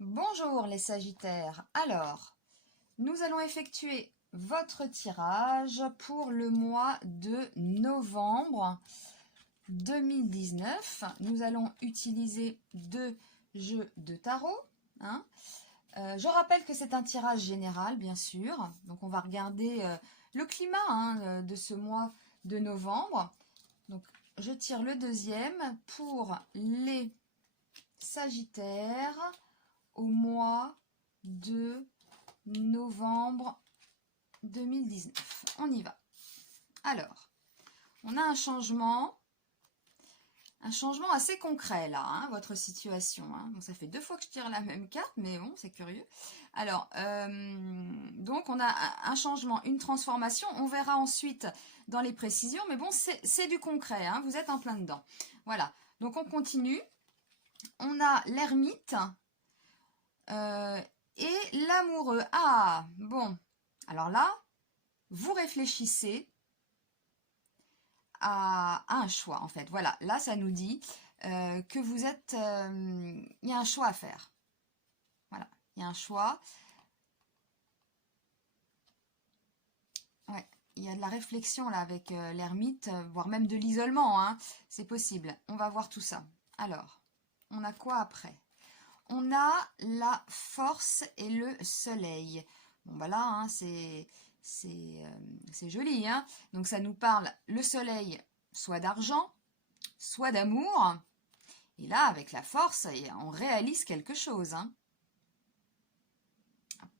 Bonjour les Sagittaires. Alors, nous allons effectuer votre tirage pour le mois de novembre 2019. Nous allons utiliser deux jeux de tarot. hein. Je rappelle que c'est un tirage général, bien sûr. Donc, on va regarder le climat de ce mois de novembre. Donc, je tire le deuxième pour les Sagittaires au mois de novembre 2019. On y va. Alors, on a un changement assez concret là, votre situation. Bon, ça fait 2 fois que je tire la même carte, mais bon, c'est curieux. Alors, donc on a un changement, une transformation. On verra ensuite dans les précisions, mais bon, c'est du concret. Vous êtes en plein dedans. Voilà. Donc on continue. On a l'ermite. Et l'amoureux. Ah, bon. Alors là, vous réfléchissez à un choix, en fait. Voilà, là, ça nous dit que vous êtes... il y a un choix à faire. Voilà, il y a un choix. Ouais, il y a de la réflexion, là, avec l'ermite, voire même de l'isolement, C'est possible. On va voir tout ça. Alors, on a quoi après ? On a la force et le soleil. Bon, bah là, c'est joli. Donc, ça nous parle, le soleil, soit d'argent, soit d'amour. Et là, avec la force, on réalise quelque chose.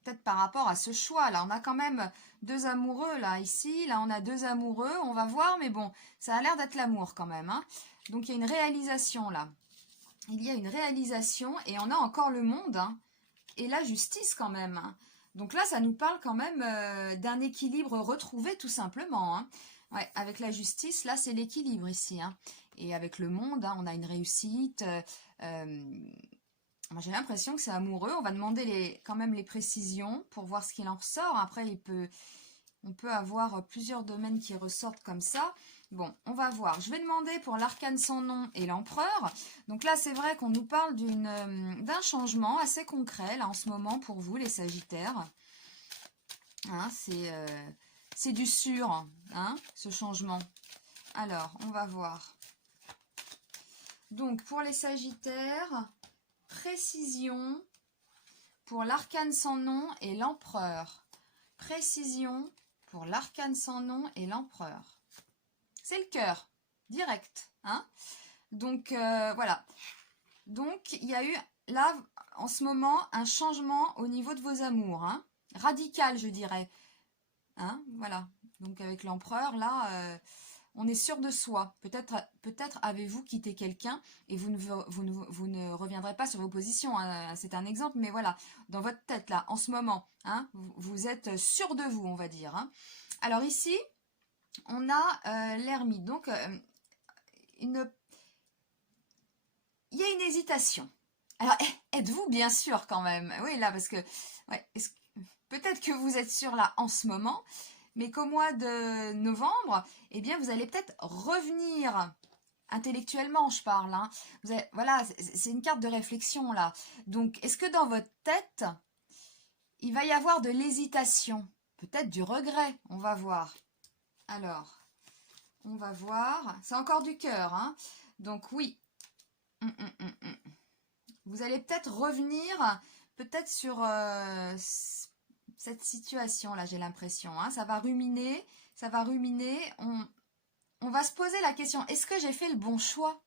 Peut-être par rapport à ce choix. Là, on a quand même deux amoureux, là, ici. Là, on a deux amoureux. On va voir, mais bon, ça a l'air d'être l'amour quand même. Donc, il y a une réalisation, là. Il y a une réalisation et on a encore le monde et la justice quand même. Donc là, ça nous parle quand même d'un équilibre retrouvé tout simplement. Ouais, avec la justice, là, c'est l'équilibre ici. Et avec le monde, on a une réussite. Moi, j'ai l'impression que c'est amoureux. On va demander quand même les précisions pour voir ce qu'il en ressort. Après, on peut avoir plusieurs domaines qui ressortent comme ça. Bon, on va voir. Je vais demander pour l'arcane sans nom et l'empereur. Donc là, c'est vrai qu'on nous parle d'un changement assez concret, là, en ce moment, pour vous, les Sagittaires. C'est du sûr, ce changement. Alors, on va voir. Donc, pour les Sagittaires, précision pour l'arcane sans nom et l'empereur. Précision pour l'arcane sans nom et l'empereur. C'est le cœur, direct. Donc, voilà. Donc, il y a eu, là, en ce moment, un changement au niveau de vos amours. Radical, je dirais. Voilà. Donc, avec l'empereur, là, on est sûr de soi. Peut-être avez-vous quitté quelqu'un et vous ne reviendrez pas sur vos positions. C'est un exemple, mais voilà. Dans votre tête, là, en ce moment, vous êtes sûr de vous, on va dire. Alors ici, on a l'ermite. Donc, il y a une hésitation. Alors, êtes-vous bien sûr quand même? Oui, là, parce que ouais, peut-être que vous êtes sûr là en ce moment, mais qu'au mois de novembre, eh bien, vous allez peut-être revenir intellectuellement, je parle. Voilà, c'est une carte de réflexion là. Donc, est-ce que dans votre tête, il va y avoir de l'hésitation? Peut-être du regret, on va voir. Alors, on va voir. C'est encore du cœur, Donc oui. Vous allez peut-être revenir peut-être sur cette situation-là, j'ai l'impression. Ça va ruminer, ça va ruminer. On va se poser la question, est-ce que j'ai fait le bon choix?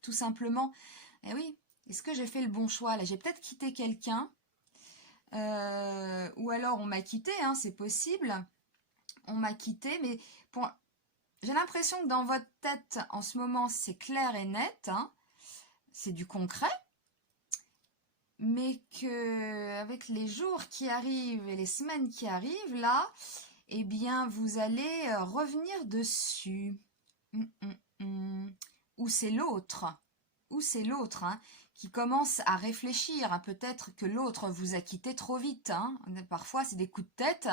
Tout simplement. Eh oui, est-ce que j'ai fait le bon choix? Là, j'ai peut-être quitté quelqu'un. Ou alors on m'a quitté, c'est possible. On m'a quitté, mais j'ai l'impression que dans votre tête, en ce moment, c'est clair et net. C'est du concret. Mais que avec les jours qui arrivent et les semaines qui arrivent, là, eh bien, vous allez revenir dessus. Ou c'est l'autre. Qui commence à réfléchir. Peut-être que l'autre vous a quitté trop vite. Parfois, c'est des coups de tête.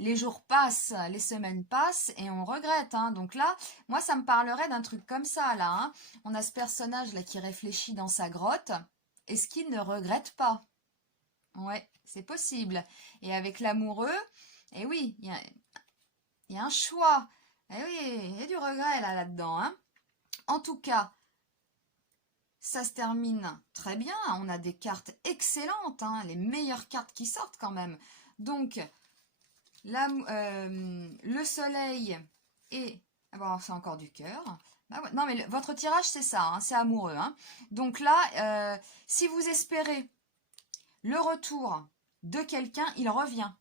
Les jours passent, les semaines passent et on regrette. Donc là, moi, ça me parlerait d'un truc comme ça, là. On a ce personnage là qui réfléchit dans sa grotte. Est-ce qu'il ne regrette pas? Ouais, c'est possible. Et avec l'amoureux, eh oui, il y a un choix. Eh oui, il y a du regret là-dedans, hein. En tout cas, ça se termine très bien. On a des cartes excellentes, hein, les meilleures cartes qui sortent quand même. Donc, le soleil et... Ah bon, c'est encore du cœur. Bah ouais, non, mais votre tirage, c'est ça, hein, c'est amoureux, hein. Donc là, si vous espérez le retour de quelqu'un, il revient.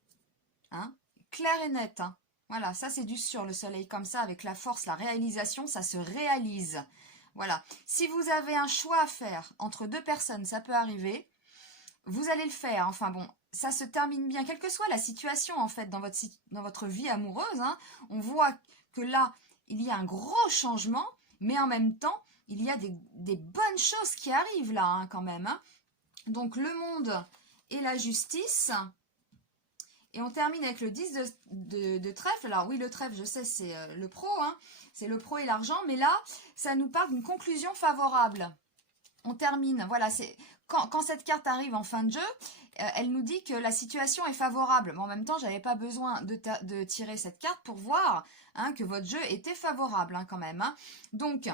Hein, clair et net. Hein. Voilà, ça c'est du sûr, le soleil comme ça, avec la force, la réalisation, ça se réalise. Voilà. Si vous avez un choix à faire entre deux personnes, ça peut arriver, vous allez le faire. Enfin bon, ça se termine bien, quelle que soit la situation en fait dans votre vie amoureuse. Hein, on voit que là, il y a un gros changement, mais en même temps, il y a des bonnes choses qui arrivent là hein, quand même. Hein. Donc le monde et la justice. Et on termine avec le 10 de trèfle. Alors oui, le trèfle, je sais, c'est le pro, hein, c'est le pro et l'argent, mais là, ça nous parle d'une conclusion favorable. On termine, voilà, c'est quand cette carte arrive en fin de jeu, elle nous dit que la situation est favorable. Mais en même temps, j'avais pas besoin de tirer cette carte pour voir hein, que votre jeu était favorable hein, quand même. Hein. Donc,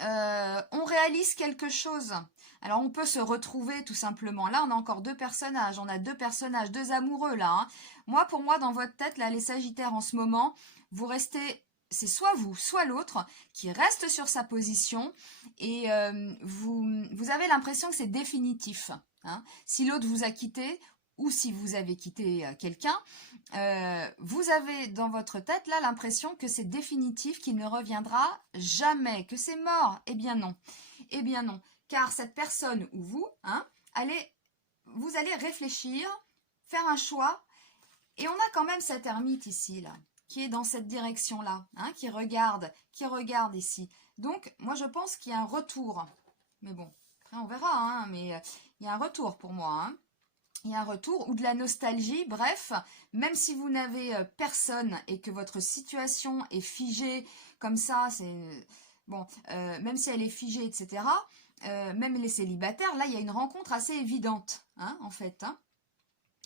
on réalise quelque chose. Alors, on peut se retrouver tout simplement. Là, on a encore deux personnages. On a deux personnages, deux amoureux là. Hein. Moi, pour moi, dans votre tête, là, les Sagittaires en ce moment, vous restez... C'est soit vous, soit l'autre qui reste sur sa position et vous avez l'impression que c'est définitif. Hein. Si l'autre vous a quitté ou si vous avez quitté quelqu'un, vous avez dans votre tête là l'impression que c'est définitif, qu'il ne reviendra jamais, que c'est mort. Eh bien non, eh bien non, car cette personne ou vous, hein, vous allez réfléchir, faire un choix, et on a quand même cet ermite ici là, qui est dans cette direction là, hein, qui regarde ici. Donc moi je pense qu'il y a un retour, mais bon, après on verra, hein, mais il y a un retour pour moi, hein. Il y a un retour ou de la nostalgie, bref, même si vous n'avez personne et que votre situation est figée comme ça, c'est bon, même si elle est figée, etc., même les célibataires, là, il y a une rencontre assez évidente, hein, en fait. Hein.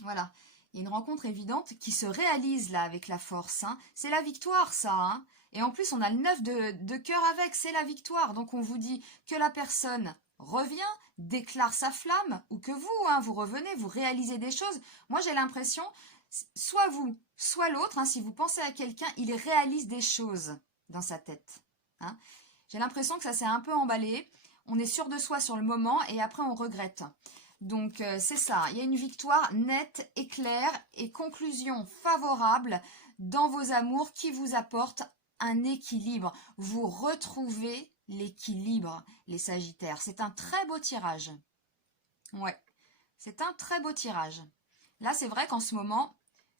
Voilà, il y a une rencontre évidente qui se réalise là avec la force. Hein. C'est la victoire, ça. Hein. Et en plus, on a le 9 de cœur avec, c'est la victoire. Donc, on vous dit que la personne revient, déclare sa flamme, ou que vous, hein, vous revenez, vous réalisez des choses. Moi, j'ai l'impression, soit vous, soit l'autre, hein, si vous pensez à quelqu'un, il réalise des choses dans sa tête. Hein. J'ai l'impression que ça s'est un peu emballé. On est sûr de soi sur le moment et après, on regrette. Donc, c'est ça. Il y a une victoire nette et claire et conclusion favorable dans vos amours qui vous apporte un équilibre. Vous retrouvez l'équilibre, les Sagittaires. C'est un très beau tirage. Ouais, c'est un très beau tirage. Là, c'est vrai qu'en ce moment,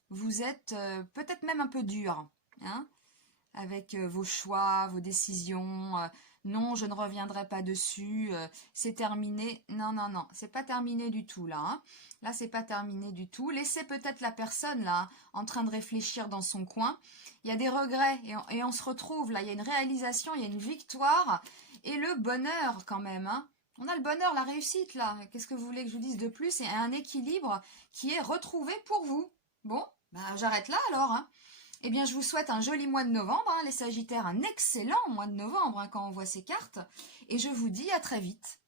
vous êtes peut-être même un peu dur, hein, avec vos choix, vos décisions. Non, je ne reviendrai pas dessus. C'est terminé. Non, non, non, c'est pas terminé du tout là. Hein. Là, c'est pas terminé du tout. Laissez peut-être la personne là en train de réfléchir dans son coin. Il y a des regrets et on se retrouve là. Il y a une réalisation, il y a une victoire et le bonheur quand même. Hein. On a le bonheur, la réussite là. Qu'est-ce que vous voulez que je vous dise de plus? Et un équilibre qui est retrouvé pour vous. Bon, bah, j'arrête là alors. Hein. Eh bien, je vous souhaite un joli mois de novembre, hein, les Sagittaires, un excellent mois de novembre hein, quand on voit ces cartes. Et je vous dis à très vite.